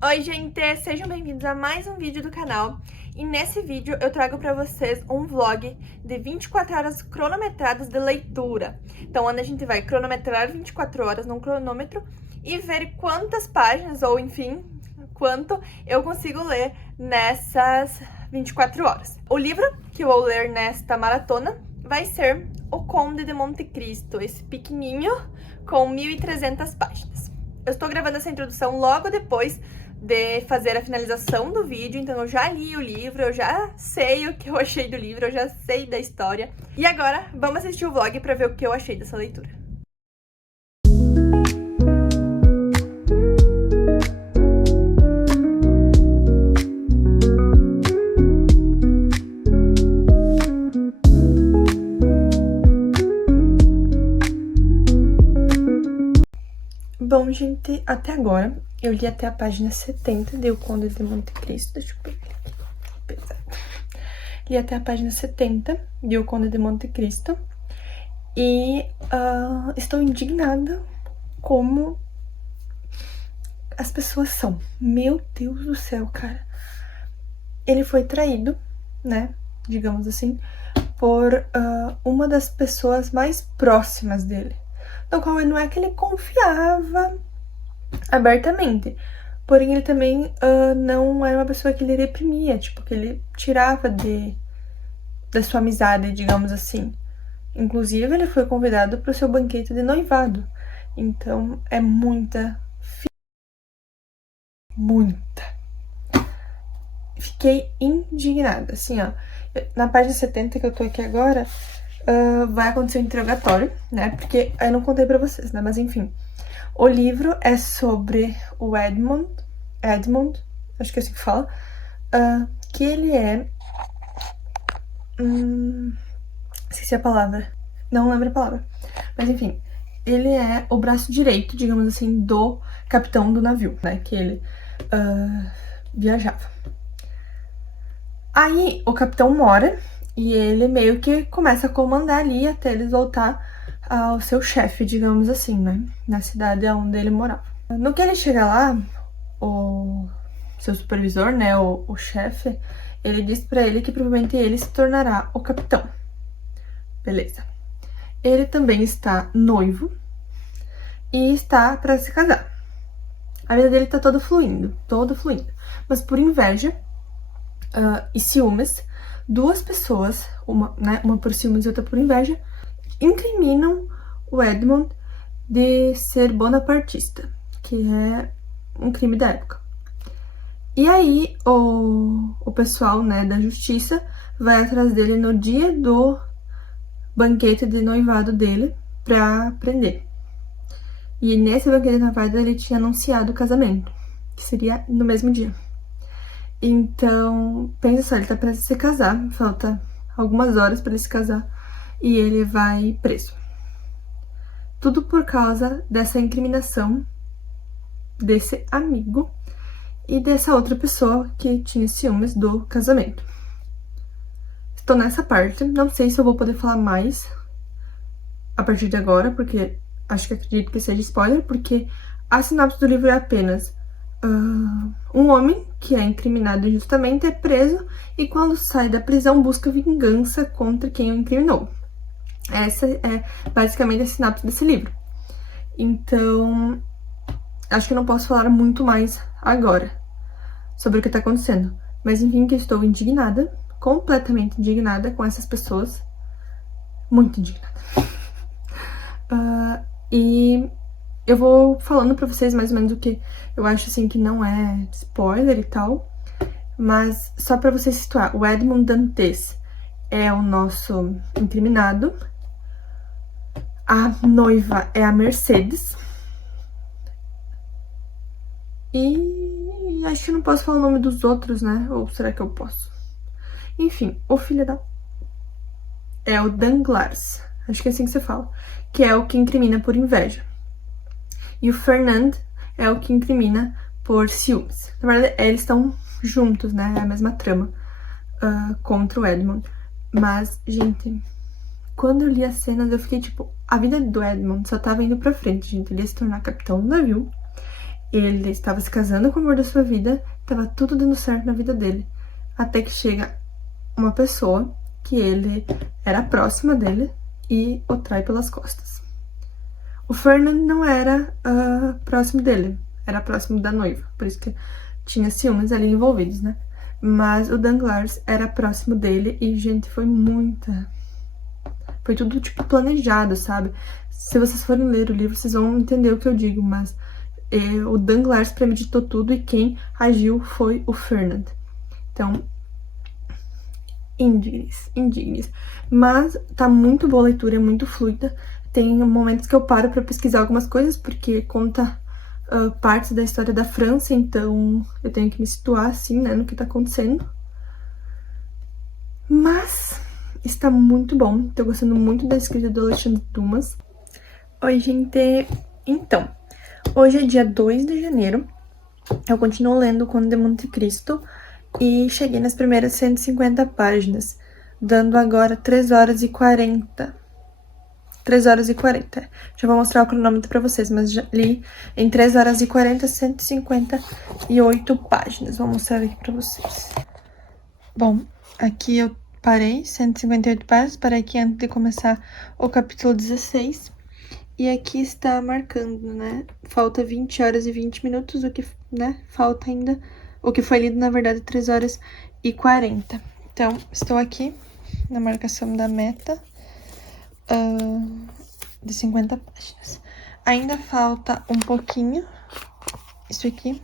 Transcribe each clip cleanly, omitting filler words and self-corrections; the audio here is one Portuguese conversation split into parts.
Oi, gente! Sejam bem-vindos a mais um vídeo do canal. E nesse vídeo eu trago pra vocês um vlog de 24 horas cronometradas de leitura. Então, onde a gente vai cronometrar 24 horas num cronômetro e ver quantas páginas, ou enfim, quanto eu consigo ler nessas 24 horas. O livro que eu vou ler nesta maratona vai ser O Conde de Monte Cristo, esse pequenininho com 1.300 páginas. Eu estou gravando essa introdução logo depois de fazer a finalização do vídeo, então eu já li o livro, eu já sei o que eu achei do livro, eu já sei da história. E agora, vamos assistir o vlog pra ver o que eu achei dessa leitura. Bom, gente, até agora eu li até a página 70 de O Conde de Monte Cristo. Deixa eu pegar aqui. Li até a página 70 de O Conde de Monte Cristo. E estou indignada como as pessoas são. Meu Deus do céu, cara. Ele foi traído, né? Digamos assim, por uma das pessoas mais próximas dele. No qual não é que ele confiava abertamente, porém ele também não era uma pessoa que ele reprimia, tipo, que ele tirava da sua amizade, digamos assim. Inclusive, ele foi convidado para o seu banquete de noivado. Então, é muita. Fiquei indignada, assim, ó. Na página 70 que eu tô aqui agora, vai acontecer um interrogatório, né? Porque eu não contei pra vocês, né? Mas enfim. O livro é sobre o Edmund, acho que é assim que fala, que ele é... esqueci a palavra. Não lembro a palavra. Mas enfim, ele é o braço direito, digamos assim, do capitão do navio, né? Que ele viajava. Aí o capitão mora e ele meio que começa a comandar ali até eles voltar ao seu chefe, digamos assim, né? Na cidade onde ele morava. No que ele chega lá, o seu supervisor, né, o chefe, ele diz pra ele que provavelmente ele se tornará o capitão. Beleza. Ele também está noivo e está pra se casar. A vida dele tá toda fluindo. Mas por inveja e ciúmes, duas pessoas, uma por ciúmes e outra por inveja, incriminam o Edmund de ser bonapartista, que é um crime da época. E aí o pessoal, né, da justiça vai atrás dele no dia do banquete de noivado dele pra prender. E nesse banquete de noivado ele tinha anunciado o casamento, que seria no mesmo dia. Então, pensa só, ele tá prestes a se casar, falta algumas horas pra ele se casar, e ele vai preso. Tudo por causa dessa incriminação desse amigo e dessa outra pessoa que tinha ciúmes do casamento. Estou nessa parte, não sei se eu vou poder falar mais a partir de agora, porque acredito que seja spoiler, porque a sinopse do livro é apenas um homem que é incriminado injustamente é preso e quando sai da prisão busca vingança contra quem o incriminou. Essa é basicamente a sinopse desse livro. Então, acho que eu não posso falar muito mais agora sobre o que tá acontecendo. Mas enfim, que eu estou indignada, completamente indignada com essas pessoas. Muito indignada. E eu vou falando pra vocês mais ou menos o que eu acho, assim, que não é spoiler e tal. Mas só pra vocês situar, o Edmond Dantes é o nosso incriminado. A noiva é a Mercedes. E acho que eu não posso falar o nome dos outros, né? Ou será que eu posso? Enfim, o filho da... é o Danglars. Acho que é assim que você fala. Que é o que incrimina por inveja. E o Fernand é o que incrimina por ciúmes. Na verdade, eles estão juntos, né? É a mesma trama contra o Edmund. Mas, gente, quando eu li as cenas, eu fiquei tipo... A vida do Edmund só tava indo pra frente, gente. Ele ia se tornar capitão do navio. Ele estava se casando com o amor da sua vida, estava tudo dando certo na vida dele. Até que chega uma pessoa que ele era próxima dele e o trai pelas costas. O Fernand não era próximo dele, era próximo da noiva, por isso que tinha ciúmes ali envolvidos, né? Mas o Danglars era próximo dele e, gente, foi tudo, tipo, planejado, sabe? Se vocês forem ler o livro, vocês vão entender o que eu digo, mas o Danglars premeditou tudo e quem agiu foi o Fernand. Então, indignes. Mas tá muito boa a leitura, é muito fluida. Tem momentos que eu paro pra pesquisar algumas coisas, porque conta partes da história da França, então eu tenho que me situar, assim, né, no que tá acontecendo. Mas está muito bom, tô gostando muito da escrita do Alexandre Dumas. Oi, gente! Então, hoje é dia 2 de janeiro, eu continuo lendo o Conde de Monte Cristo e cheguei nas primeiras 150 páginas, dando agora 3 horas e 40. 3 horas e 40. Já vou mostrar o cronômetro pra vocês, mas já li em 3 horas e 40, 158 páginas. Vou mostrar aqui pra vocês. Bom, aqui eu parei, 158 páginas, parei aqui antes de começar o capítulo 16. E aqui está marcando, né? Falta 20 horas e 20 minutos, o que, né? Falta ainda, o que foi lido, na verdade, 3 horas e 40. Então, estou aqui na marcação da meta de 50 páginas. Ainda falta um pouquinho, isso aqui,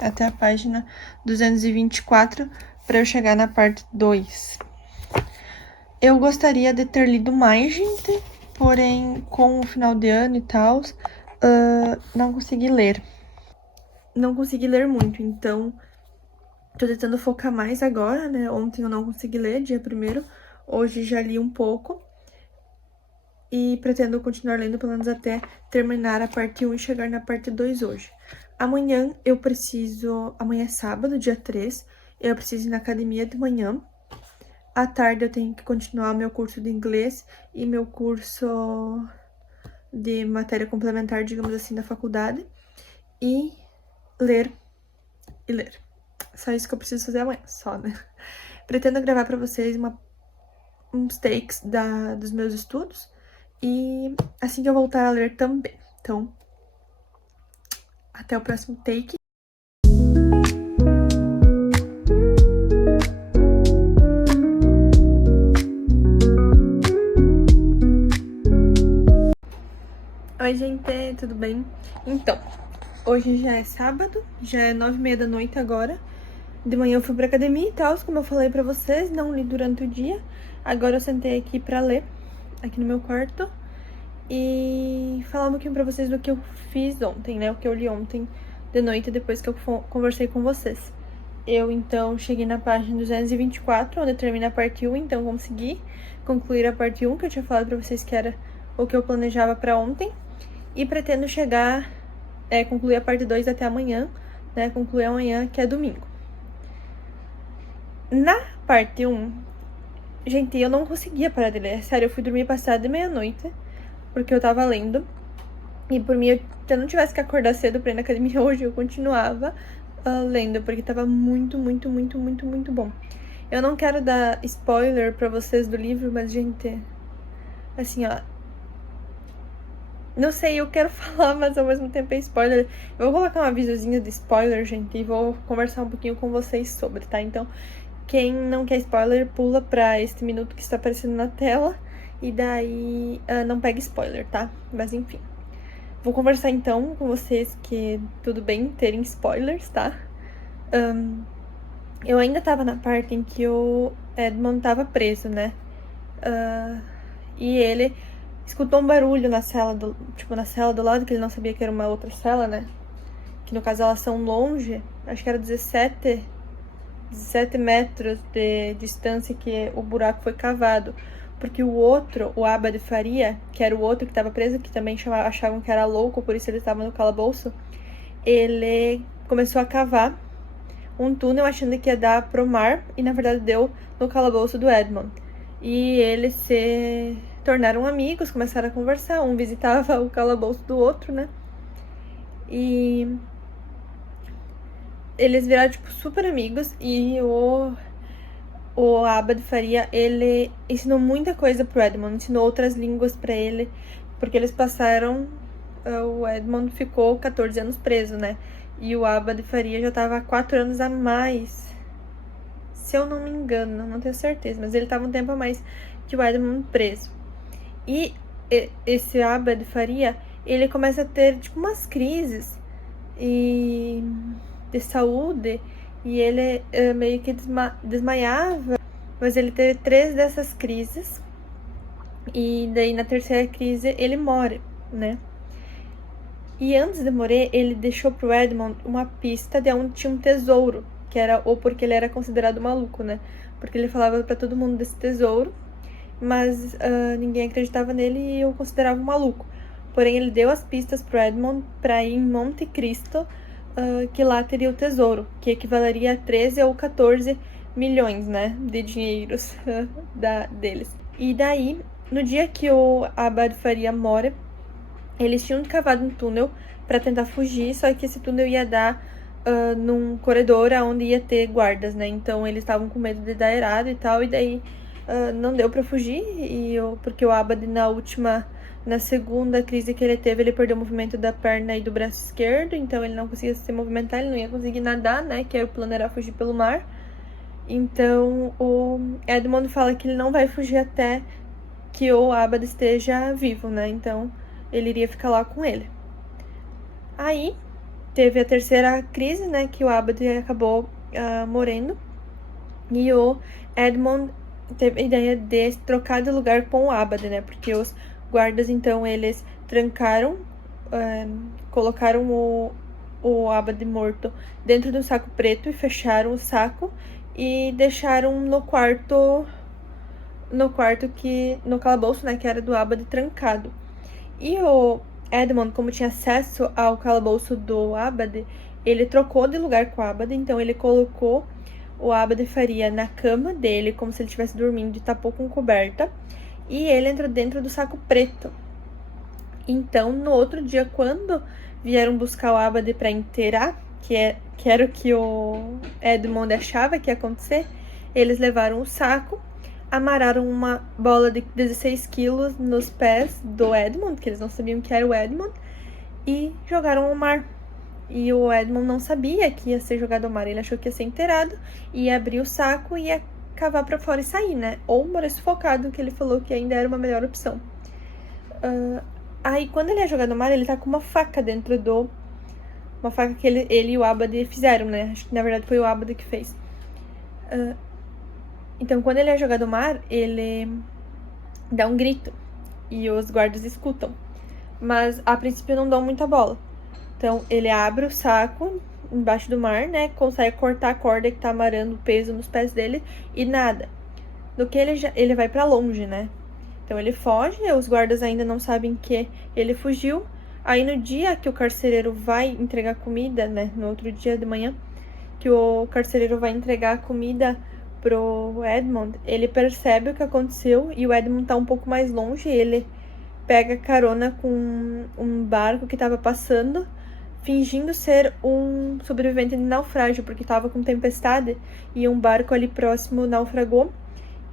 até a página 224, para eu chegar na parte 2. Eu gostaria de ter lido mais, gente, porém, com o final de ano e tal, não consegui ler. Não consegui ler muito, então tô tentando focar mais agora, né? Ontem eu não consegui ler, dia 1º, hoje já li um pouco. E pretendo continuar lendo pelo menos até terminar a parte 1 e chegar na parte 2 hoje. Amanhã é sábado, dia 3, eu preciso ir na academia de manhã. À tarde eu tenho que continuar meu curso de inglês e meu curso de matéria complementar, digamos assim, da faculdade. E ler. Só isso que eu preciso fazer amanhã, só, né? Pretendo gravar pra vocês uns takes dos meus estudos. E assim que eu voltar a ler também. Então, até o próximo take. Oi, gente, tudo bem? Então, hoje já é sábado, já é 9h30 da noite agora. De manhã eu fui pra academia e tal, como eu falei pra vocês, não li durante o dia. Agora eu sentei aqui pra ler, aqui no meu quarto. E falar um pouquinho pra vocês do que eu fiz ontem, né? O que eu li ontem de noite, depois que eu conversei com vocês. Eu, então, cheguei na página 224, onde termina a parte 1, então consegui concluir a parte 1, que eu tinha falado pra vocês que era o que eu planejava pra ontem. E pretendo concluir a parte 2 até amanhã, né? Concluir amanhã, que é domingo. Na parte 1, gente, eu não conseguia parar de ler. Sério, eu fui dormir passada de meia-noite, porque eu tava lendo. E por mim, se eu não tivesse que acordar cedo pra ir na academia hoje, eu continuava lendo, porque tava muito, muito, muito, muito, muito bom. Eu não quero dar spoiler pra vocês do livro, mas, gente, assim, ó, não sei, eu quero falar, mas ao mesmo tempo é spoiler. Eu vou colocar um avisozinho de spoiler, gente, e vou conversar um pouquinho com vocês sobre, tá? Então, quem não quer spoiler, pula pra este minuto que está aparecendo na tela, e daí não pega spoiler, tá? Mas enfim. Vou conversar então com vocês que tudo bem terem spoilers, tá? Eu ainda tava na parte em que o Edmond tava preso, né? E ele escutou um barulho na cela do lado, que ele não sabia que era uma outra cela, né? Que no caso elas são longe, acho que era 17 metros de distância que o buraco foi cavado. Porque o outro, o Abade Faria, que era o outro que estava preso, que também achavam que era louco, por isso ele estava no calabouço, ele começou a cavar um túnel achando que ia dar pro mar, e na verdade deu no calabouço do Edmond. E eles se tornaram amigos, começaram a conversar, um visitava o calabouço do outro, né? E eles viraram, tipo, super amigos e o Abad Faria, ele ensinou muita coisa pro Edmond, ensinou outras línguas pra ele, porque eles passaram, o Edmond ficou 14 anos preso, né? E o Abad Faria já tava há 4 anos a mais, se eu não me engano, não tenho certeza, mas ele tava um tempo a mais que o Edmond preso. E esse Abad Faria, ele começa a ter, tipo, umas crises de saúde, e ele meio que desmaiava, mas ele teve 3 dessas crises, e daí na terceira crise ele morre, né? E antes de morrer, ele deixou pro Edmond uma pista de onde tinha um tesouro, que era, ou porque ele era considerado maluco, né? Porque ele falava pra todo mundo desse tesouro, mas ninguém acreditava nele e eu considerava um maluco. Porém, ele deu as pistas pro Edmond pra ir em Monte Cristo, que lá teria o tesouro, que equivaleria a 13 ou 14 milhões, né, de dinheiros deles. E daí, no dia que o Abad Faria morre, eles tinham cavado um túnel para tentar fugir, só que esse túnel ia dar num corredor onde ia ter guardas, né? Então eles estavam com medo de dar errado e tal, e daí não deu para fugir, porque o Abad na segunda crise que ele teve, ele perdeu o movimento da perna e do braço esquerdo, então ele não conseguia se movimentar, ele não ia conseguir nadar, né? Que aí o plano era fugir pelo mar. Então o Edmond fala que ele não vai fugir até que o Abad esteja vivo, né? Então ele iria ficar lá com ele. Aí teve a terceira crise, né? Que o Abad acabou morrendo. E o Edmond teve a ideia de trocar de lugar com o Abad, né? Porque os guardas, então, eles trancaram, colocaram o Abad morto dentro de um saco preto e fecharam o saco e deixaram no quarto no calabouço, né, que era do Abad, trancado. E o Edmond, como tinha acesso ao calabouço do Abad, ele trocou de lugar com o Abad, então ele colocou o Abad Faria na cama dele, como se ele estivesse dormindo, e tapou com coberta, e ele entrou dentro do saco preto. Então, no outro dia, quando vieram buscar o Abad para inteirar, que era o que o Edmond achava que ia acontecer, eles levaram o saco, amarraram uma bola de 16 quilos nos pés do Edmond, que eles não sabiam que era o Edmond, e jogaram ao mar. E o Edmond não sabia que ia ser jogado ao mar, ele achou que ia ser inteirado, ia abrir o saco e ia cavar pra fora e sair, né? Ou morrer sufocado, que ele falou que ainda era uma melhor opção. Aí, quando ele é jogado ao mar, ele tá com uma faca dentro do... Uma faca que ele e o Abad fizeram, né? Acho que, na verdade, foi o Abad que fez. Então, quando ele é jogado ao mar, ele dá um grito. E os guardas escutam. Mas, a princípio, não dão muita bola. Então, ele abre o saco embaixo do mar, né? Consegue cortar a corda que tá amarrando o peso nos pés dele e nada. No que ele vai pra longe, né? Então, ele foge, os guardas ainda não sabem que ele fugiu. Aí, no dia que o carcereiro vai entregar comida, né? No outro dia de manhã, que o carcereiro vai entregar a comida pro Edmond, ele percebe o que aconteceu e o Edmond tá um pouco mais longe. Ele pega carona com um barco que tava passando, fingindo ser um sobrevivente de naufrágio, porque tava com tempestade e um barco ali próximo naufragou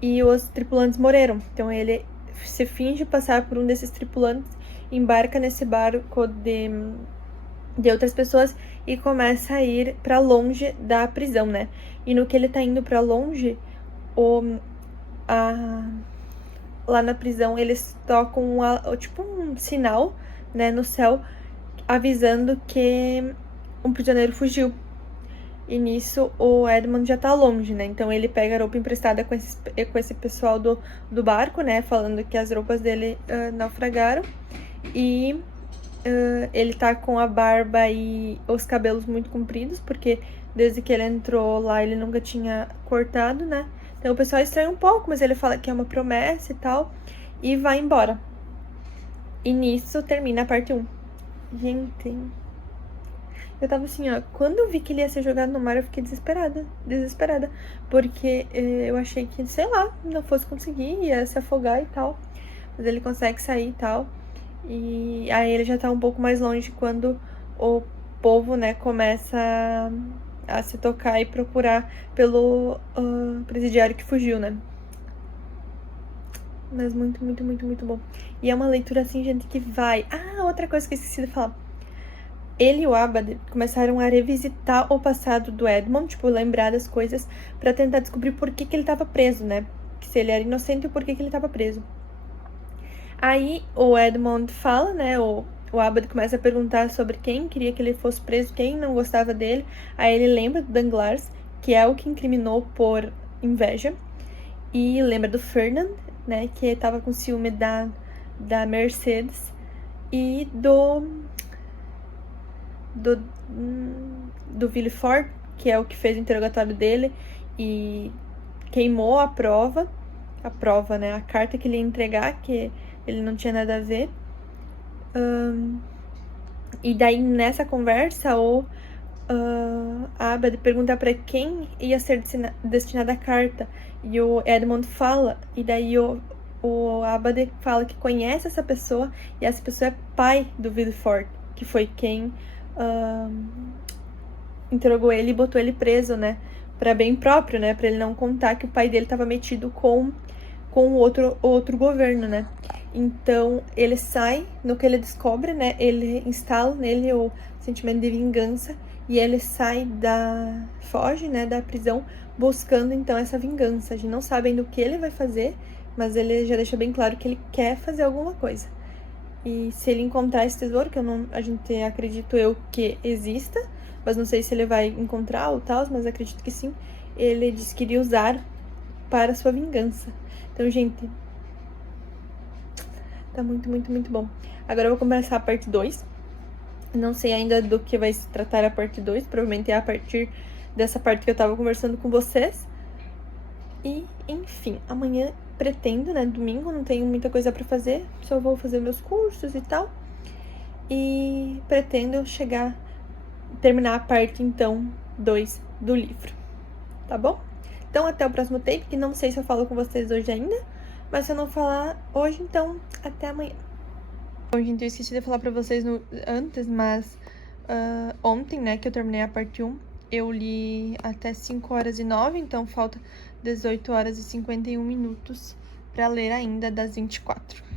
e os tripulantes morreram. Então ele se finge passar por um desses tripulantes, embarca nesse barco de outras pessoas e começa a ir pra longe da prisão, né? E no que ele tá indo pra longe, lá na prisão eles tocam tipo um sinal, né, no céu, avisando que um prisioneiro fugiu. E nisso o Edmond já tá longe, né? Então ele pega a roupa emprestada com esse pessoal do barco, né? Falando que as roupas dele naufragaram. E ele tá com a barba e os cabelos muito compridos, porque desde que ele entrou lá ele nunca tinha cortado, né? Então o pessoal estranha um pouco, mas ele fala que é uma promessa e tal, e vai embora. E nisso termina a parte 1. Gente, eu tava assim, ó, quando eu vi que ele ia ser jogado no mar, eu fiquei desesperada, porque eu achei que, sei lá, não fosse conseguir, ia se afogar e tal, mas ele consegue sair e tal, e aí ele já tá um pouco mais longe quando o povo, né, começa a se tocar e procurar pelo presidiário que fugiu, né? Mas muito, muito, muito, muito bom. E é uma leitura assim, gente, que vai... Ah, outra coisa que eu esqueci de falar. Ele e o Abad começaram a revisitar o passado do Edmond, tipo, lembrar das coisas pra tentar descobrir por que ele tava preso, né? Se ele era inocente e por que ele tava preso. Aí o Edmond fala, né? O Abad começa a perguntar sobre quem queria que ele fosse preso, quem não gostava dele. Aí ele lembra do Danglars, que é o que incriminou por inveja. E lembra do Fernand, né? Que tava com ciúme da Mercedes. E do Villefort, que é o que fez o interrogatório dele e queimou a prova, né, a carta que ele ia entregar, que ele não tinha nada a ver. E daí, nessa conversa, a Abad pergunta para quem ia ser destinada a carta, e o Edmond fala, e daí o Abad fala que conhece essa pessoa, e essa pessoa é pai do Villefort, que foi quem interrogou ele e botou ele preso, né? Pra bem próprio, né? Pra ele não contar que o pai dele tava metido com outro governo, né? Então, ele sai, no que ele descobre, né? Ele instala nele o sentimento de vingança e ele foge, né, da prisão, buscando, então, essa vingança. A gente não sabe ainda o que ele vai fazer, mas ele já deixa bem claro que ele quer fazer alguma coisa. E se ele encontrar esse tesouro, que a gente acredito eu que exista, mas não sei se ele vai encontrar ou tal, mas acredito que sim, ele disse que iria usar para sua vingança. Então, gente, tá muito, muito, muito bom. Agora eu vou começar a parte 2. Não sei ainda do que vai se tratar a parte 2, provavelmente é a partir dessa parte que eu tava conversando com vocês. E, enfim, amanhã pretendo, né, domingo, não tenho muita coisa pra fazer, só vou fazer meus cursos e tal. E pretendo terminar a parte, então, 2 do livro, tá bom? Então, até o próximo take, que não sei se eu falo com vocês hoje ainda, mas se eu não falar hoje, então, até amanhã. Bom, gente, eu esqueci de falar pra vocês antes, mas ontem, né, que eu terminei a parte 1, eu li até 5h09, então falta 18h51 pra ler ainda das 24.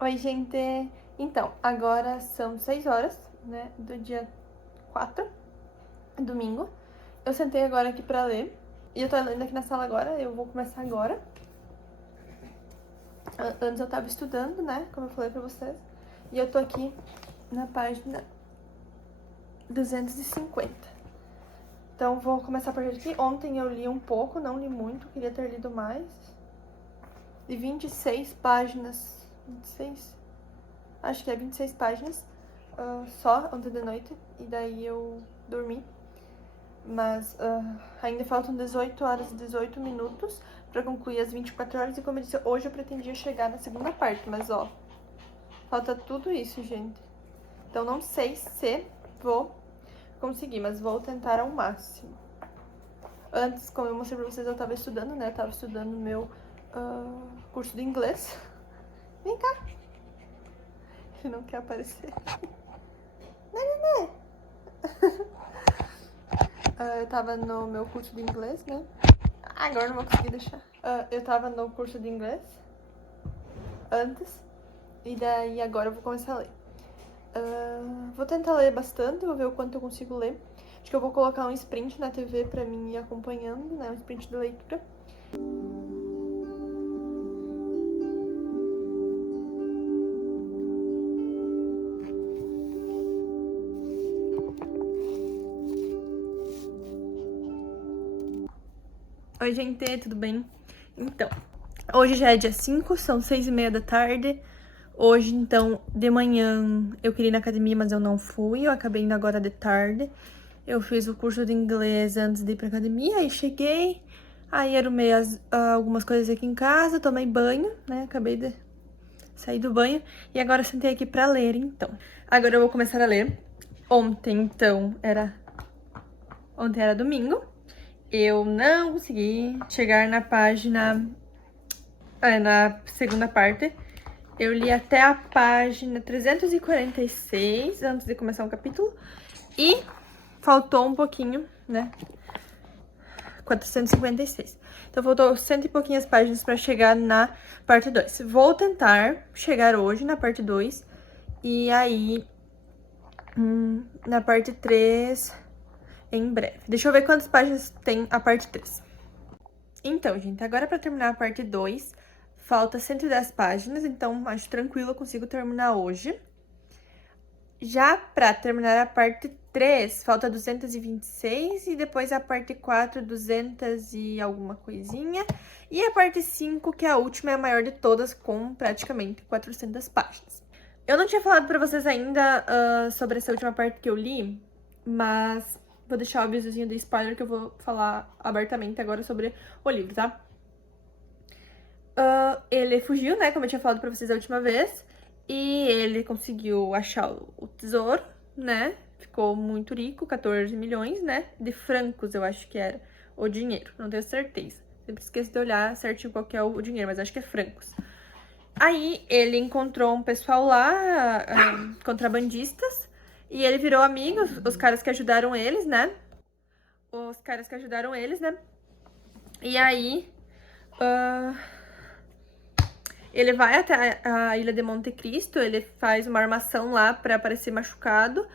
Oi, gente! Então, agora são 6 horas, né, do dia 4, domingo. Eu sentei agora aqui pra ler, e eu tô lendo aqui na sala agora, eu vou começar agora. Antes eu tava estudando, né, como eu falei pra vocês, e eu tô aqui na página 250. Então, vou começar a partir daqui. Ontem eu li um pouco, não li muito, queria ter lido mais. De 26 páginas, 26? Acho que é 26 páginas, só ontem de noite, e daí eu dormi. Mas ainda faltam 18h18 pra concluir as 24 horas, e como eu disse, hoje eu pretendia chegar na segunda parte, mas ó, falta tudo isso, gente. Então não sei se vou conseguir, mas vou tentar ao máximo. Antes, como eu mostrei pra vocês, eu tava estudando, né, eu tava estudando meu curso de inglês. Vem cá! Ele não quer aparecer. Nenê! Eu tava no meu curso de inglês, né? Agora não vou conseguir deixar. Eu tava no curso de inglês antes, e daí agora eu vou começar a ler. Vou tentar ler bastante, vou ver o quanto eu consigo ler. Acho que eu vou colocar um sprint na TV pra mim ir acompanhando, né? Um sprint de leitura. Oi, gente, tudo bem? Então, hoje já é dia 5, são 6h30 da tarde. Hoje, então, de manhã eu queria ir na academia, mas eu não fui. Eu acabei indo agora de tarde. Eu fiz o curso de inglês antes de ir pra academia, aí cheguei, Aí arrumei algumas coisas aqui em casa, tomei banho, né? Acabei de sair do banho e agora sentei aqui pra ler, então. Agora eu vou começar a ler. Ontem era domingo. Eu não consegui chegar na página... na segunda parte. Eu li até a página 346 antes de começar um capítulo. E faltou um pouquinho, né? 456. Então, faltou cento e pouquinhas páginas pra chegar na parte 2. Vou tentar chegar hoje na parte 2. E aí, na parte 3, em breve. Deixa eu ver quantas páginas tem a parte 3. Então, gente, agora pra terminar a parte 2, falta 110 páginas. Então, acho tranquilo, eu consigo terminar hoje. Já pra terminar a parte 3, falta 226 e depois a parte 4, 200 e alguma coisinha. E a parte 5, que é a última, é a maior de todas, com praticamente 400 páginas. Eu não tinha falado pra vocês ainda sobre essa última parte que eu li, mas vou deixar o avisozinho do spoiler que eu vou falar abertamente agora sobre o livro, tá? Ele fugiu, né, como eu tinha falado pra vocês a última vez. E ele conseguiu achar o tesouro, né? Ficou muito rico, 14 milhões, né? De francos, eu acho que era o dinheiro, não tenho certeza. Sempre esqueço de olhar certinho qual que é o dinheiro, mas acho que é francos. Aí ele encontrou um pessoal lá, contrabandistas, e ele virou amigo, os caras que ajudaram eles, né? E aí... ele vai até a ilha de Monte Cristo, ele faz uma armação lá pra aparecer machucado.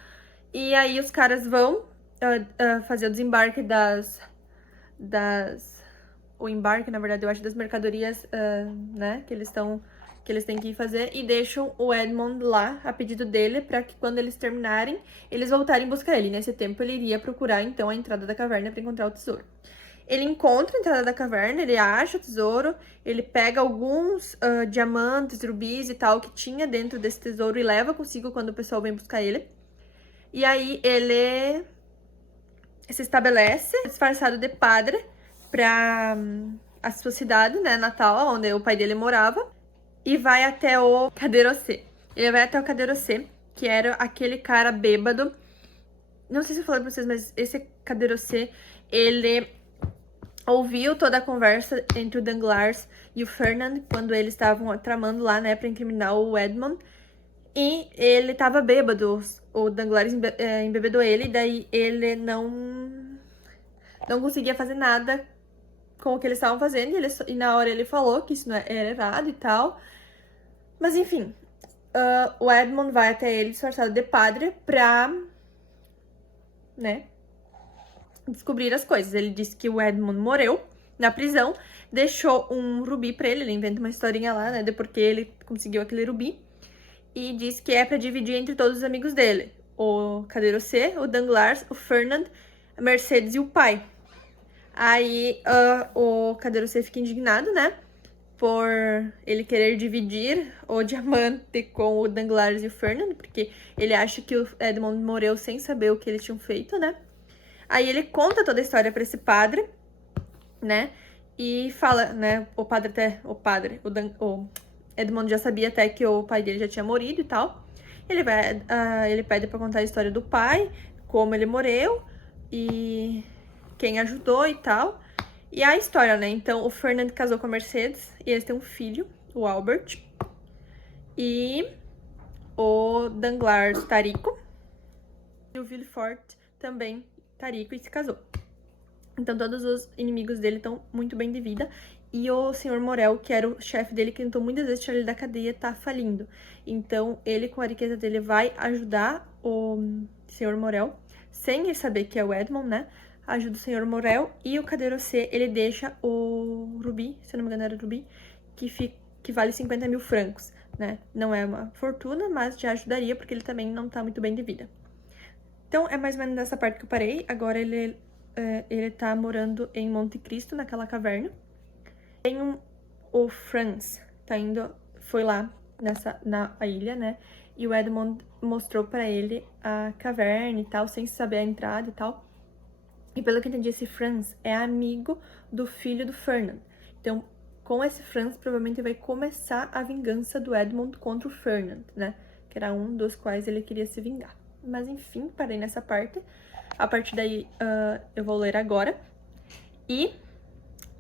E aí os caras vão fazer o desembarque o embarque, na verdade, eu acho, das mercadorias, né, que eles têm que ir fazer, e deixam o Edmond lá, a pedido dele, pra que quando eles terminarem, eles voltarem buscar ele. Nesse tempo, ele iria procurar, então, a entrada da caverna pra encontrar o tesouro. Ele encontra a entrada da caverna, ele acha o tesouro, ele pega alguns diamantes, rubis e tal que tinha dentro desse tesouro e leva consigo quando o pessoal vem buscar ele. E aí ele se estabelece disfarçado de padre pra a sua cidade, né, natal, onde o pai dele morava, e vai até o Caderocê. Ele vai até o Caderocê, que era aquele cara bêbado. Não sei se eu falei pra vocês, mas esse Caderocê, ele ouviu toda a conversa entre o Danglars e o Fernand quando eles estavam tramando lá, né, pra incriminar o Edmond. E ele tava bêbado, o Danglars embebedou ele, e daí ele não conseguia fazer nada com o que eles estavam fazendo, e na hora ele falou que isso não era errado e tal. Mas enfim, o Edmond vai até ele disfarçado de padre pra, né, descobrir as coisas. Ele disse que o Edmond morreu na prisão, deixou um rubi pra ele inventa uma historinha lá, né, de porque ele conseguiu aquele rubi. E diz que é pra dividir entre todos os amigos dele. O Caderocê, o Danglars, o Fernand, a Mercedes e o pai. Aí o Caderocê fica indignado, né? Por ele querer dividir o diamante com o Danglars e o Fernand, porque ele acha que o Edmond morreu sem saber o que eles tinham feito, né? Aí ele conta toda a história pra esse padre, né? E fala, né? O Edmond já sabia até que o pai dele já tinha morrido e tal. Ele pede pra contar a história do pai, como ele morreu e quem ajudou e tal. E a história, né? Então, o Fernand casou com a Mercedes e eles têm um filho, o Albert. E o Danglars, Tarico. E o Villefort também, Tarico, e se casou. Então, todos os inimigos dele estão muito bem de vida. E o Sr. Morel, que era o chefe dele, que tentou muitas vezes tirar ele da cadeia, tá falindo. Então, ele, com a riqueza dele, vai ajudar o Sr. Morel, sem ele saber que é o Edmond, né? Ajuda o Sr. Morel e o Caderocê, ele deixa o rubi, se eu não me engano era o rubi, que vale 50 mil francos, né? Não é uma fortuna, mas já ajudaria, porque ele também não tá muito bem de vida. Então, é mais ou menos nessa parte que eu parei. Agora ele tá morando em Monte Cristo, naquela caverna. Tem o Franz, foi lá na ilha, né? E o Edmond mostrou pra ele a caverna e tal, sem saber a entrada e tal. E pelo que eu entendi, esse Franz é amigo do filho do Fernand. Então, com esse Franz, provavelmente vai começar a vingança do Edmund contra o Fernand, né? Que era um dos quais ele queria se vingar. Mas enfim, parei nessa parte. A partir daí, eu vou ler agora. E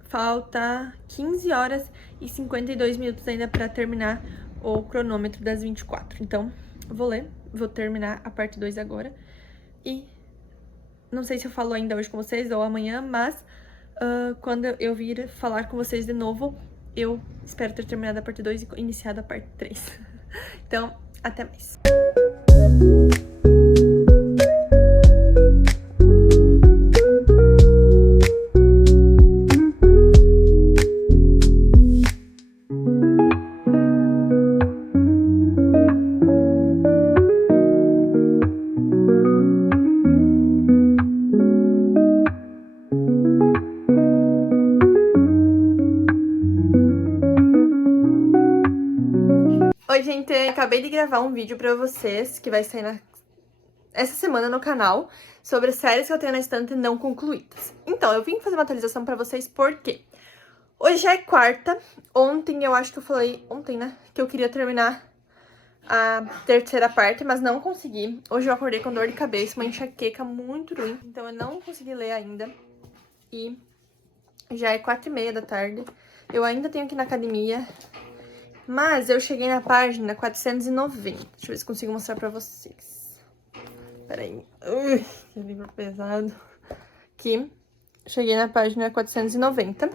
falta 15 horas e 52 minutos ainda pra terminar o cronômetro das 24. Então, vou ler, vou terminar a parte 2 agora. E não sei se eu falo ainda hoje com vocês ou amanhã, mas quando eu vir falar com vocês de novo, eu espero ter terminado a parte 2 e iniciado a parte 3. Então, até mais. Oi, gente, acabei de gravar um vídeo pra vocês, que vai sair essa semana no canal, sobre séries que eu tenho na estante não concluídas. Então, eu vim fazer uma atualização pra vocês porque hoje já é quarta, ontem eu acho que eu falei, né, que eu queria terminar a terceira parte, mas não consegui. Hoje eu acordei com dor de cabeça, uma enxaqueca muito ruim, então eu não consegui ler ainda. E já é 4h30 da tarde, eu ainda tenho que ir na academia. Mas eu cheguei na página 490. Deixa eu ver se consigo mostrar pra vocês. Peraí. Que livro pesado. Aqui. Cheguei na página 490.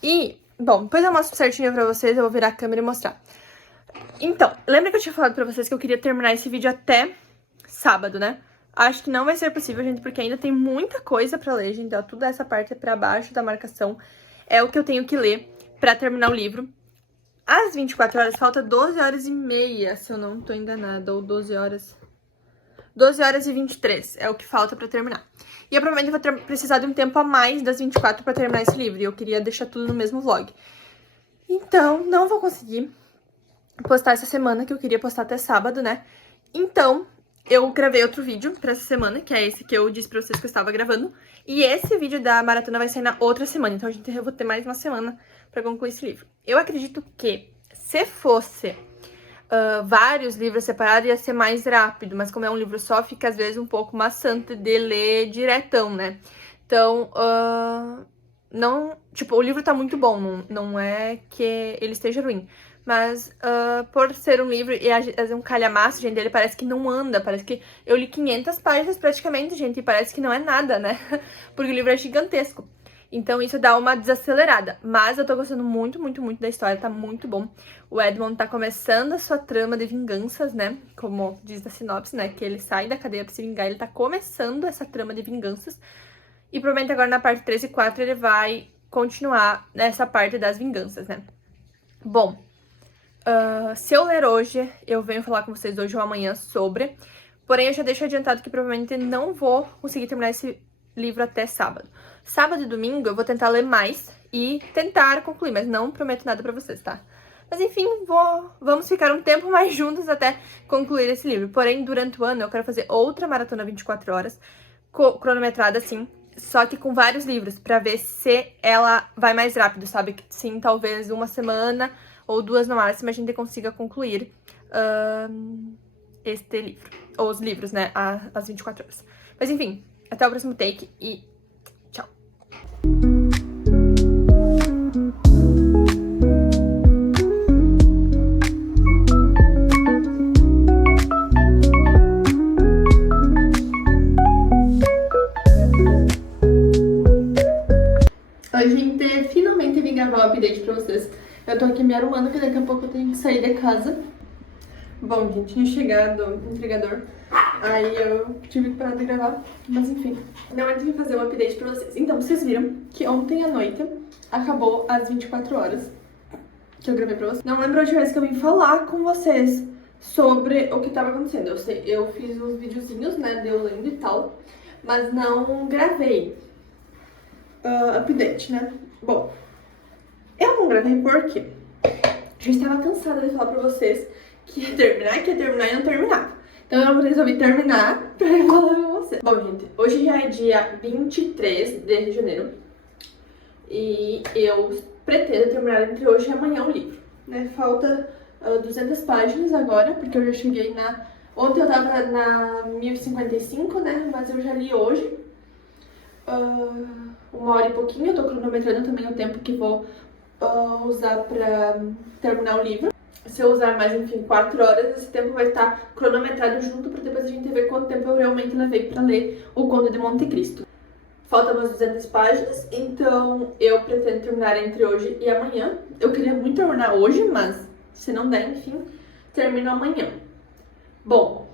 E, bom, depois eu mostro certinho pra vocês. Eu vou virar a câmera e mostrar. Então, lembra que eu tinha falado pra vocês que eu queria terminar esse vídeo até sábado, né? Acho que não vai ser possível, gente, porque ainda tem muita coisa pra ler, gente. Ó, toda essa parte pra baixo da marcação é o que eu tenho que ler pra terminar o livro. Às 24 horas, falta 12 horas e meia, se eu não tô enganada, ou 12 horas... 12 horas e 23 é o que falta pra terminar. E eu provavelmente vou precisar de um tempo a mais das 24 pra terminar esse livro, e eu queria deixar tudo no mesmo vlog. Então, não vou conseguir postar essa semana, que eu queria postar até sábado, né? Então, eu gravei outro vídeo pra essa semana, que é esse que eu disse pra vocês que eu estava gravando. E esse vídeo da maratona vai sair na outra semana, então eu vou ter mais uma semana pra concluir esse livro. Eu acredito que, se fosse vários livros separados, ia ser mais rápido. Mas como é um livro só, fica às vezes um pouco maçante de ler diretão, né? Então, não... Tipo, o livro tá muito bom, não é que ele esteja ruim. Mas, por ser um livro e é um calhamaço, gente, ele parece que não anda. Parece que eu li 500 páginas praticamente, gente, e parece que não é nada, né? Porque o livro é gigantesco. Então isso dá uma desacelerada. Mas eu tô gostando muito, muito, muito da história, tá muito bom. O Edmund tá começando a sua trama de vinganças, né? Como diz na sinopse, né? Que ele sai da cadeia pra se vingar, ele tá começando essa trama de vinganças. E provavelmente agora na parte 3 e 4 ele vai continuar nessa parte das vinganças, né? Bom, se eu ler hoje, eu venho falar com vocês hoje ou amanhã sobre. Porém, eu já deixo adiantado que provavelmente não vou conseguir terminar esse livro até sábado. Sábado e domingo eu vou tentar ler mais e tentar concluir, mas não prometo nada pra vocês, tá? Mas enfim, vamos ficar um tempo mais juntos até concluir esse livro. Porém, durante o ano eu quero fazer outra maratona 24 horas, cronometrada assim, só que com vários livros, pra ver se ela vai mais rápido, sabe? Sim, talvez uma semana ou 2 no máximo a gente consiga concluir este livro. Ou os livros, né? Às 24 horas. Mas enfim, até o próximo take e tchau! Oi, gente! Finalmente vim gravar um update pra vocês. Eu tô aqui me arrumando, que daqui a pouco eu tenho que sair de casa. Bom, gente, tinha chegado o entregador, aí eu tive que parar de gravar, mas enfim. Não, eu tive que fazer um update pra vocês. Então, vocês viram que ontem à noite acabou às 24 horas que eu gravei pra vocês. Não lembro a última vez que eu vim falar com vocês sobre o que tava acontecendo. Eu fiz uns videozinhos, né, de eu lendo e tal, mas não gravei update, né? Bom, eu não gravei porque já estava cansada de falar pra vocês que ia terminar e não terminava. Então eu resolvi terminar pra falar com você. Bom, gente, hoje já é dia 23 de janeiro. E eu pretendo terminar entre hoje e amanhã o livro, né? Falta 200 páginas agora, porque eu já cheguei na... Ontem eu tava na 1055, né? Mas eu já li hoje. 1 hora e pouquinho, eu tô cronometrando também o tempo que vou usar pra terminar o livro. Se eu usar mais, enfim, 4 horas, esse tempo vai estar cronometrado junto pra depois a gente ver quanto tempo eu realmente levei pra ler O Conde de Monte Cristo. Faltam umas 200 páginas, então eu pretendo terminar entre hoje e amanhã. Eu queria muito terminar hoje, mas se não der, enfim, termino amanhã. Bom,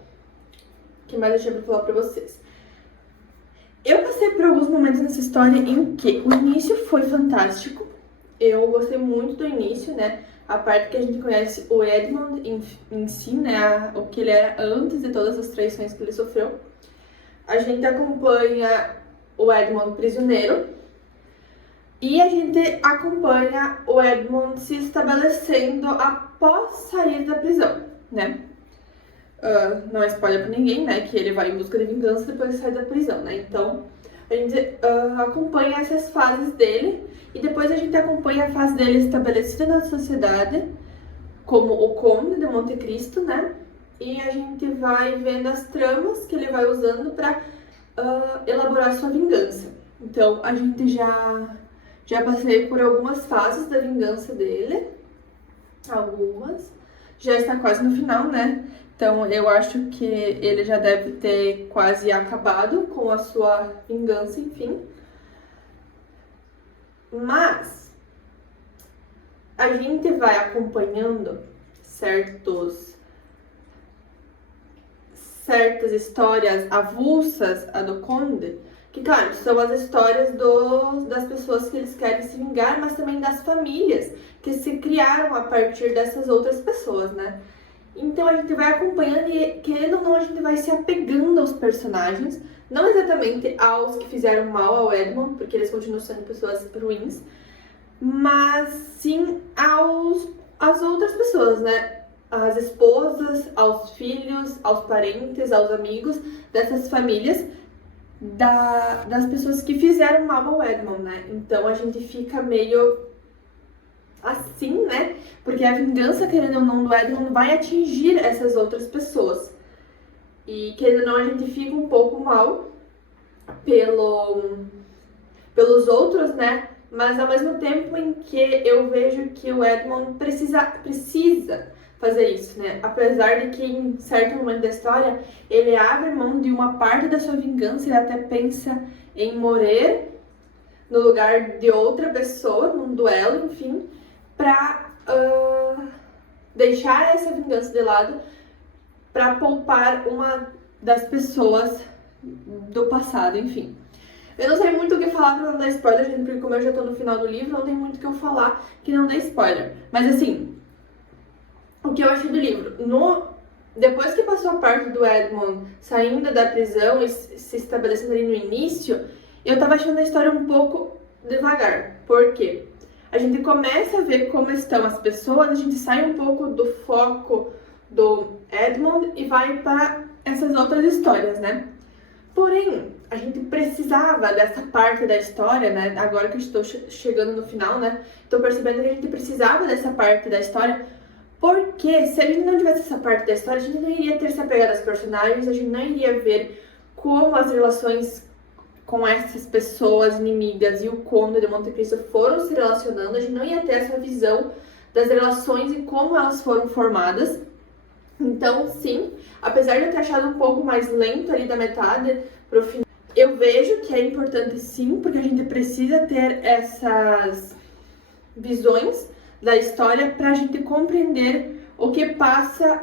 o que mais eu tinha pra falar pra vocês? Eu passei por alguns momentos nessa história em que o início foi fantástico. Eu gostei muito do início, né? A parte que a gente conhece o Edmund em si, né? O que ele era antes de todas as traições que ele sofreu. A gente acompanha o Edmund prisioneiro. E a gente acompanha o Edmund se estabelecendo após sair da prisão, né? Não é spoiler pra ninguém, né? Que ele vai em busca de vingança depois de sair da prisão, né? Então, a gente acompanha essas fases dele. E depois a gente acompanha a fase dele estabelecida na sociedade, como o Conde de Monte Cristo, né? E a gente vai vendo as tramas que ele vai usando pra elaborar sua vingança. Então, a gente já passei por algumas fases da vingança dele. Algumas. Já está quase no final, né? Então, eu acho que ele já deve ter quase acabado com a sua vingança, enfim. Mas a gente vai acompanhando certas histórias avulsas a do Conde, que, claro, são as histórias das pessoas que eles querem se vingar, mas também das famílias que se criaram a partir dessas outras pessoas, né? Então a gente vai acompanhando e, querendo ou não, a gente vai se apegando aos personagens, não exatamente aos que fizeram mal ao Edmund, porque eles continuam sendo pessoas ruins, mas sim às outras pessoas, né? Às esposas, aos filhos, aos parentes, aos amigos dessas famílias, das pessoas que fizeram mal ao Edmund, né? Então a gente fica meio assim, né? Porque a vingança, querendo ou não, do Edmund vai atingir essas outras pessoas. E, querendo ou não, a gente fica um pouco mal pelos outros, né? Mas ao mesmo tempo em que eu vejo que o Edmund precisa fazer isso, né? Apesar de que em certo momento da história ele abre mão de uma parte da sua vingança, ele até pensa em morrer no lugar de outra pessoa, num duelo, enfim, pra deixar essa vingança de lado pra poupar uma das pessoas do passado, enfim. Eu não sei muito o que falar pra não dar spoiler, gente, porque como eu já tô no final do livro, não tem muito o que eu falar que não dê spoiler. Mas assim, o que eu achei do livro? Depois que passou a parte do Edmund saindo da prisão e se estabelecendo ali no início, eu tava achando a história um pouco devagar. Por quê? A gente começa a ver como estão as pessoas, a gente sai um pouco do foco do Edmund e vai para essas outras histórias, né? Porém, a gente precisava dessa parte da história, né? Agora que eu estou chegando no final, né? Tô percebendo que a gente precisava dessa parte da história, porque se a gente não tivesse essa parte da história, a gente não iria ter se apegado aos personagens, a gente não iria ver como as relações com essas pessoas inimigas e o Conde de Monte Cristo foram se relacionando, a gente não ia ter essa visão das relações e como elas foram formadas. Então, sim, apesar de eu ter achado um pouco mais lento ali da metade pro final, eu vejo que é importante sim, porque a gente precisa ter essas visões da história pra gente compreender o que passa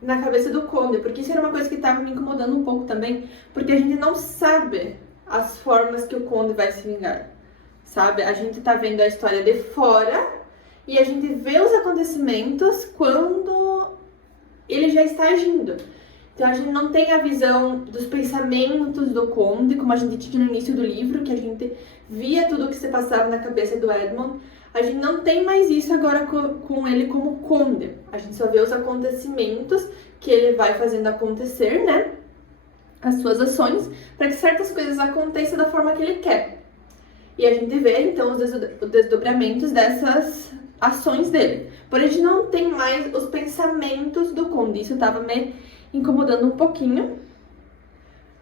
na cabeça do Conde, porque isso era uma coisa que tava me incomodando um pouco também, porque a gente não sabe as formas que o Conde vai se vingar, sabe? A gente tá vendo a história de fora e a gente vê os acontecimentos quando ele já está agindo. Então a gente não tem a visão dos pensamentos do Conde, como a gente tinha no início do livro, que a gente via tudo o que se passava na cabeça do Edmund. A gente não tem mais isso agora com ele como conde. A gente só vê os acontecimentos que ele vai fazendo acontecer, né? As suas ações, para que certas coisas aconteçam da forma que ele quer. E a gente vê, então, os desdobramentos dessas ações dele. Porém, a gente não tem mais os pensamentos do conde. Isso estava me incomodando um pouquinho.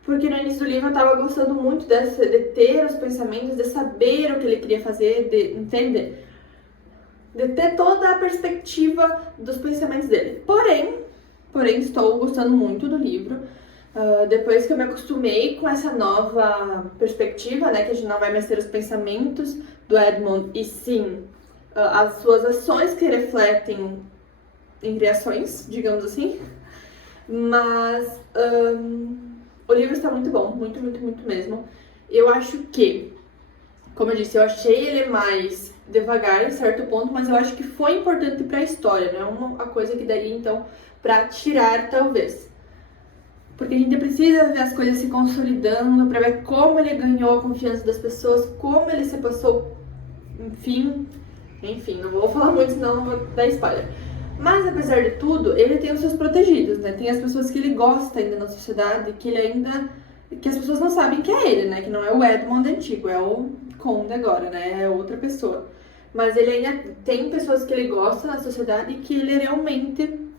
Porque no início do livro eu estava gostando muito de ter os pensamentos, de saber o que ele queria fazer, de entender. De ter toda a perspectiva dos pensamentos dele. Porém, estou gostando muito do livro. Depois que eu me acostumei com essa nova perspectiva, né, que a gente não vai mais ter os pensamentos do Edmund, e sim as suas ações que refletem em reações, digamos assim. Mas o livro está muito bom, muito, muito, muito mesmo. Eu acho que, como eu disse, eu achei ele mais devagar em certo ponto, mas eu acho que foi importante para a história, não é uma coisa que daria, então, para tirar, talvez. Porque a gente precisa ver as coisas se consolidando, para ver como ele ganhou a confiança das pessoas, como ele se passou, enfim, não vou falar muito, senão não vou dar spoiler. Mas, apesar de tudo, ele tem os seus protegidos, né? Tem as pessoas que ele gosta ainda na sociedade, que ele ainda... que as pessoas não sabem que é ele, né? Que não é o Edmund antigo, é o Conde agora, né? É outra pessoa. Mas ele ainda tem pessoas que ele gosta na sociedade e que ele realmente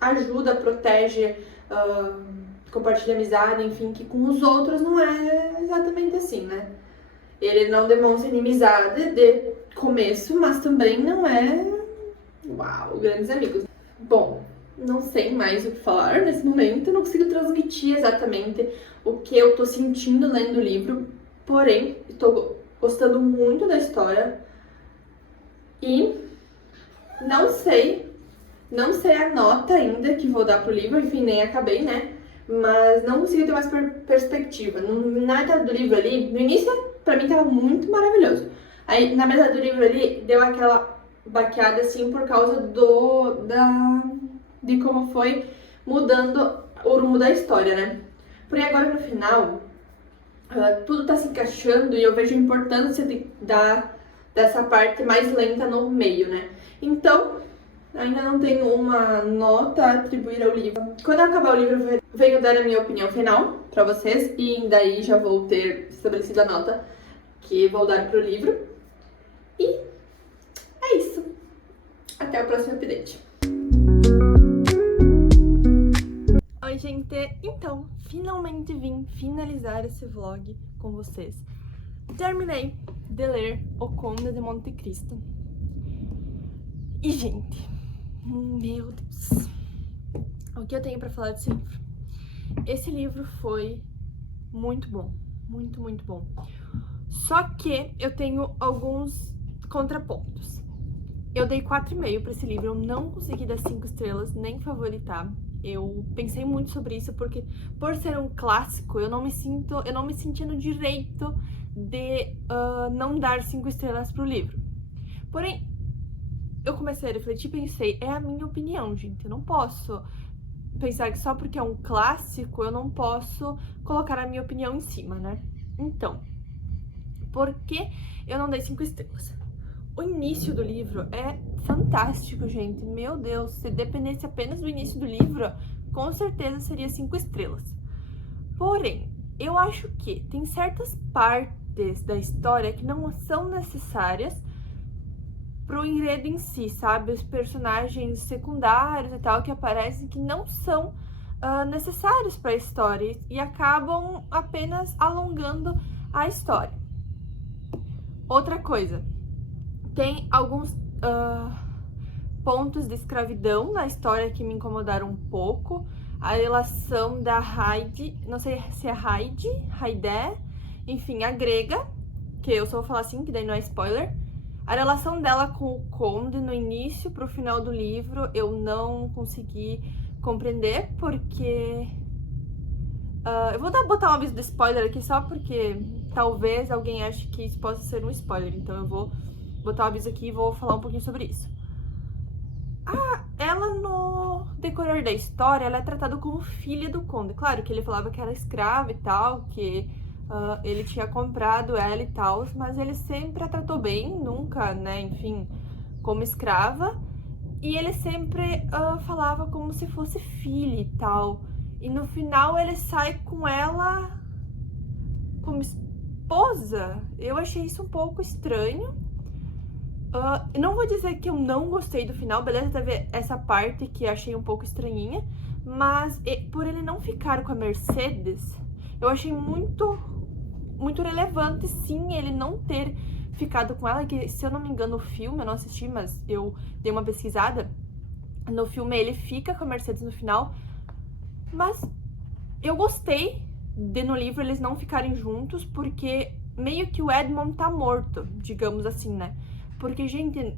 ajuda, protege, compartilha amizade, enfim, que com os outros não é exatamente assim, né? Ele não demonstra inimizade de começo, mas também não é, uau, grandes amigos. Bom, não sei mais o que falar nesse momento, não consigo transmitir exatamente o que eu tô sentindo lendo o livro, porém, estou gostando muito da história e não sei a nota ainda que vou dar pro livro, enfim, nem acabei, né? Mas não consigo ter mais perspectiva. Na metade do livro ali, no início, pra mim tava muito maravilhoso. Aí, na metade do livro ali, deu aquela baqueada, assim, por causa de como foi mudando o rumo da história, né? Porém, agora no final, tudo tá se encaixando e eu vejo a importância dessa parte mais lenta no meio, né? Então, ainda não tenho uma nota a atribuir ao livro. Quando eu acabar o livro, eu venho dar a minha opinião final pra vocês e daí já vou ter estabelecido a nota que vou dar pro livro. E é isso. Até o próximo update. Oi, gente! Então, finalmente vim finalizar esse vlog com vocês. Terminei de ler O Conde de Monte Cristo. E, gente, meu Deus, o que eu tenho pra falar desse livro? Esse livro foi muito bom, muito, muito bom. Só que eu tenho alguns contrapontos. Eu dei 4,5 pra esse livro, eu não consegui dar 5 estrelas, nem favoritar. Eu pensei muito sobre isso, porque por ser um clássico, eu não me senti no direito de não dar 5 estrelas pro livro. Porém, eu comecei a refletir e pensei, é a minha opinião, gente, eu não posso pensar que só porque é um clássico, eu não posso colocar a minha opinião em cima, né? Então, por que eu não dei 5 estrelas? O início do livro é fantástico, gente, meu Deus, se dependesse apenas do início do livro, com certeza seria 5 estrelas. Porém, eu acho que tem certas partes da história que não são necessárias pro enredo em si, sabe? Os personagens secundários e tal que aparecem que não são necessários para a história e acabam apenas alongando a história. Outra coisa, tem alguns pontos de escravidão na história que me incomodaram um pouco. A relação da Heidi, não sei se é Heidi, enfim, a grega, que eu só vou falar assim, que daí não é spoiler. A relação dela com o Conde no início pro final do livro eu não consegui compreender, porque... eu vou botar um aviso de spoiler aqui só porque talvez alguém ache que isso possa ser um spoiler, então eu vou botar um aviso aqui e vou falar um pouquinho sobre isso. Ela no decorrer da história, ela é tratada como filha do Conde. Claro que ele falava que era escrava e tal, que ele tinha comprado ela e tal, mas ele sempre a tratou bem, nunca, né, enfim, como escrava. E ele sempre falava como se fosse filha e tal. E no final ele sai com ela como esposa. Eu achei isso um pouco estranho. Não vou dizer que eu não gostei do final, beleza? Teve essa parte que achei um pouco estranhinha. Mas por ele não ficar com a Mercedes, eu achei muito relevante, sim, ele não ter ficado com ela. Que, se eu não me engano, o filme, eu não assisti, mas eu dei uma pesquisada. No filme ele fica com a Mercedes no final. Mas eu gostei de no livro eles não ficarem juntos, porque meio que o Edmond tá morto, digamos assim, né? Porque, gente,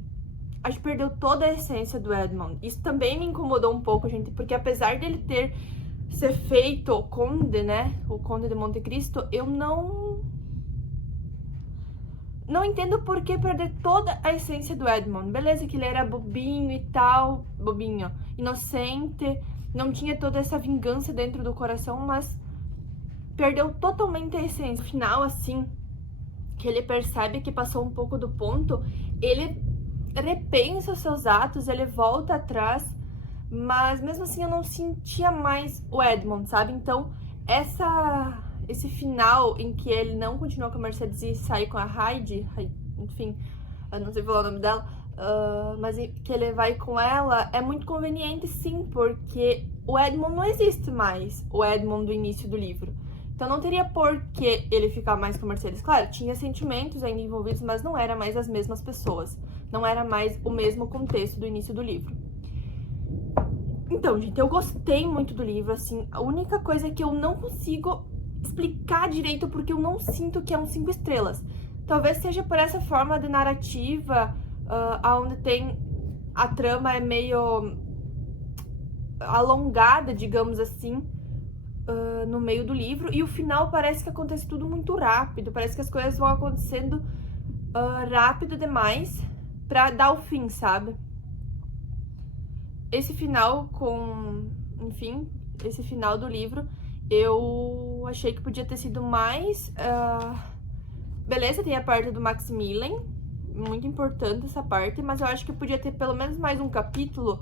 a gente perdeu toda a essência do Edmond. Isso também me incomodou um pouco, gente, porque apesar dele ser feito o Conde, né? O Conde de Monte Cristo, eu não entendo por que perder toda a essência do Edmond. Beleza que ele era bobinho e tal, bobinho, inocente, não tinha toda essa vingança dentro do coração, mas perdeu totalmente a essência. No final, assim, que ele percebe que passou um pouco do ponto, ele repensa os seus atos, ele volta atrás, mas mesmo assim eu não sentia mais o Edmond, sabe? Então, esse final em que ele não continuou com a Mercedes e saiu com a Heidi, enfim, eu não sei falar o nome dela, mas que ele vai com ela, é muito conveniente, sim, porque o Edmond não existe mais, o Edmond do início do livro. Então não teria por que ele ficar mais com a Mercedes. Claro, tinha sentimentos ainda envolvidos, mas não era mais as mesmas pessoas. Não era mais o mesmo contexto do início do livro. Então, gente, eu gostei muito do livro, assim. A única coisa é que eu não consigo explicar direito porque eu não sinto que é um 5 estrelas. Talvez seja por essa forma de narrativa, onde tem... A trama é meio alongada, digamos assim, no meio do livro, e o final parece que acontece tudo muito rápido, parece que as coisas vão acontecendo rápido demais pra dar o fim, sabe? Esse final enfim, esse final do livro, eu achei que podia ter sido mais... Beleza, tem a parte do Maximilian, muito importante essa parte, mas eu acho que podia ter pelo menos mais um capítulo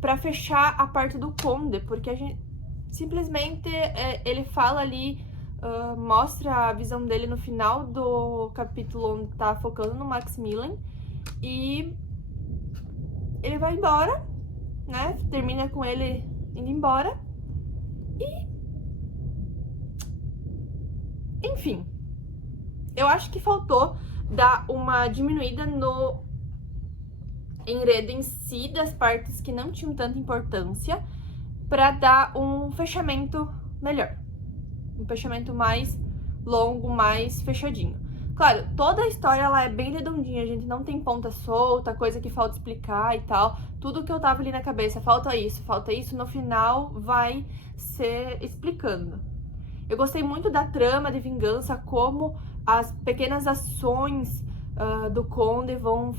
pra fechar a parte do Conde, porque a gente... Simplesmente ele fala ali, mostra a visão dele no final do capítulo onde tá focando no Maximilian, e ele vai embora, né? Termina com ele indo embora. E... enfim, eu acho que faltou dar uma diminuída no enredo em si, das partes que não tinham tanta importância, pra dar um fechamento melhor. Um fechamento mais longo, mais fechadinho. Claro, toda a história ela é bem redondinha, a gente não tem ponta solta, coisa que falta explicar e tal. Tudo que eu tava ali na cabeça, falta isso, no final vai ser explicando. Eu gostei muito da trama de vingança, como as pequenas ações do Conde vão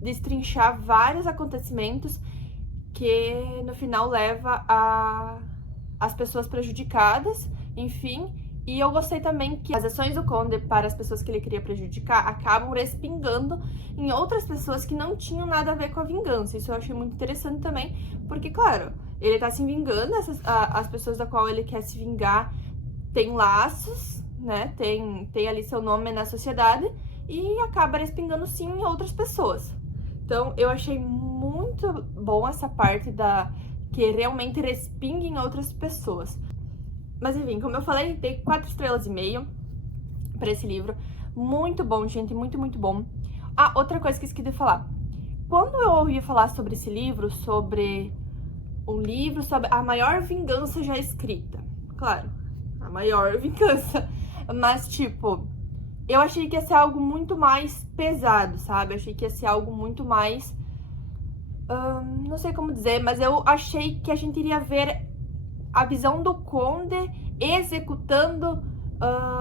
destrinchar vários acontecimentos que no final leva as pessoas prejudicadas, enfim. E eu gostei também que as ações do Conde para as pessoas que ele queria prejudicar acabam respingando em outras pessoas que não tinham nada a ver com a vingança. Isso eu achei muito interessante também, porque, claro, ele tá se vingando, as pessoas da qual ele quer se vingar têm laços, né, tem ali seu nome na sociedade, e acaba respingando sim em outras pessoas. Então, eu achei muito bom essa parte que realmente respinga em outras pessoas. Mas enfim, como eu falei, dei 4 estrelas e meio pra esse livro. Muito bom, gente, muito, muito bom. Ah, outra coisa que esqueci de falar. Quando eu ouvi falar sobre esse livro, sobre um livro sobre a maior vingança já escrita. Claro, a maior vingança. Mas, tipo, eu achei que ia ser algo muito mais pesado, sabe? Eu achei que ia ser algo muito mais... não sei como dizer, mas eu achei que a gente iria ver a visão do Conde executando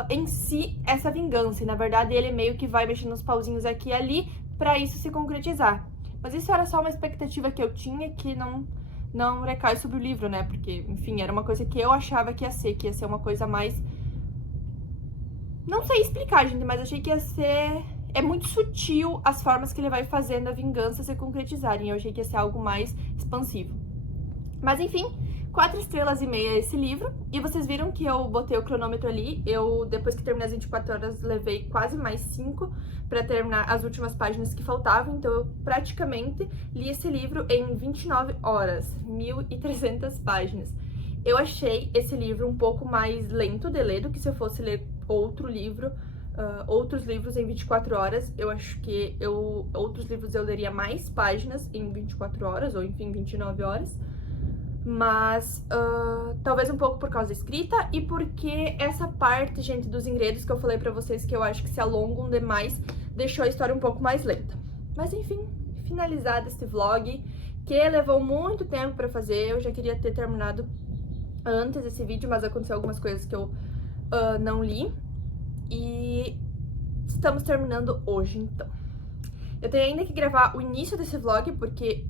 em si essa vingança. E, na verdade, ele meio que vai mexendo os pauzinhos aqui e ali pra isso se concretizar. Mas isso era só uma expectativa que eu tinha, que não recai sobre o livro, né? Porque, enfim, era uma coisa que eu achava que ia ser uma coisa mais Não sei explicar, gente, mas achei que ia ser... É muito sutil as formas que ele vai fazendo a vingança se concretizarem. Eu achei que ia ser algo mais expansivo. Mas enfim, 4 estrelas e meia esse livro. E vocês viram que eu botei o cronômetro ali. Eu, depois que terminei as 24 horas, levei quase mais 5 pra terminar as últimas páginas que faltavam. Então eu praticamente li esse livro em 29 horas, 1.300 páginas. Eu achei esse livro um pouco mais lento de ler do que se eu fosse ler outro livro, outros livros em 24 horas. Eu acho que outros livros eu leria mais páginas em 24 horas, ou enfim, 29 horas. Mas talvez um pouco por causa da escrita e porque essa parte, gente, dos enredos que eu falei pra vocês que eu acho que se alongam demais, deixou a história um pouco mais lenta. Mas enfim, finalizado este vlog, que levou muito tempo pra fazer. Eu já queria ter terminado antes desse vídeo, mas aconteceu algumas coisas que eu não li. E estamos terminando hoje, então. Eu tenho ainda que gravar o início desse vlog, porque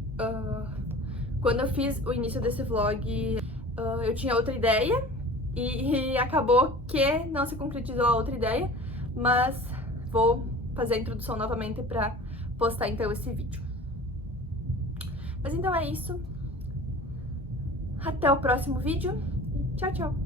quando eu fiz o início desse vlog, eu tinha outra ideia e acabou que não se concretizou a outra ideia, mas vou fazer a introdução novamente pra postar então esse vídeo. Mas então é isso. Até o próximo vídeo e tchau, tchau!